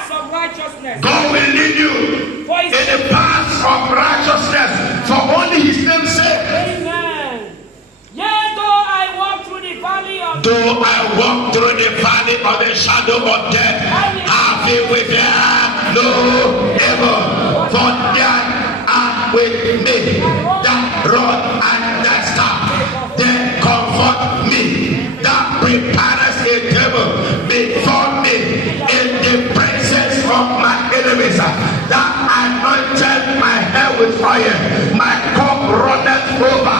paths of righteousness. God will lead you in the paths of righteousness for only His name's sake. Amen. Yea, though I walk through the valley of the shadow of death, I feel with them no evil, for that are with me. That rod and that staff, they comfort me. That prepares a table before me in the presence of my enemies. That anointed my hair with oil, my cup runneth over.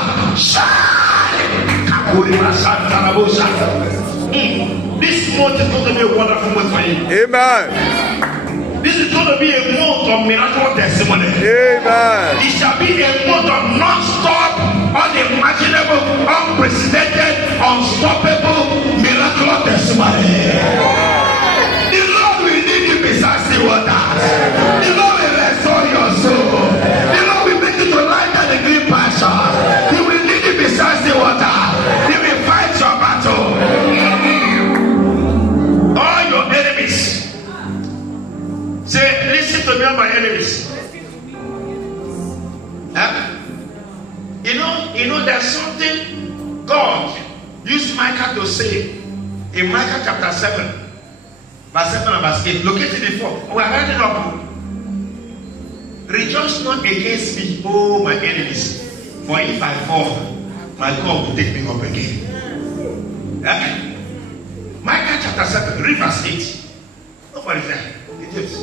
This month is going to be a wonderful month for you. Amen. This is going to be a month of miracle testimony. Amen. It shall be a month of non-stop, unimaginable, unprecedented, unstoppable miracle testimony. The Lord will lead you beside the waters. The Lord will restore your soul. The Lord will make you to lie down the green pasture. He will lead you beside the water. He will fight your battle. All your enemies. Say, listen to me, all my enemies. Huh? You know, there's something God used Micah to say in Micah chapter 7, verse 7 and verse 8. Located before. We are writing up. Rejoice not against me, oh my enemies, for if I fall, my God will take me up again. Huh? Micah chapter 7, read verse 8. Nobody there. It is.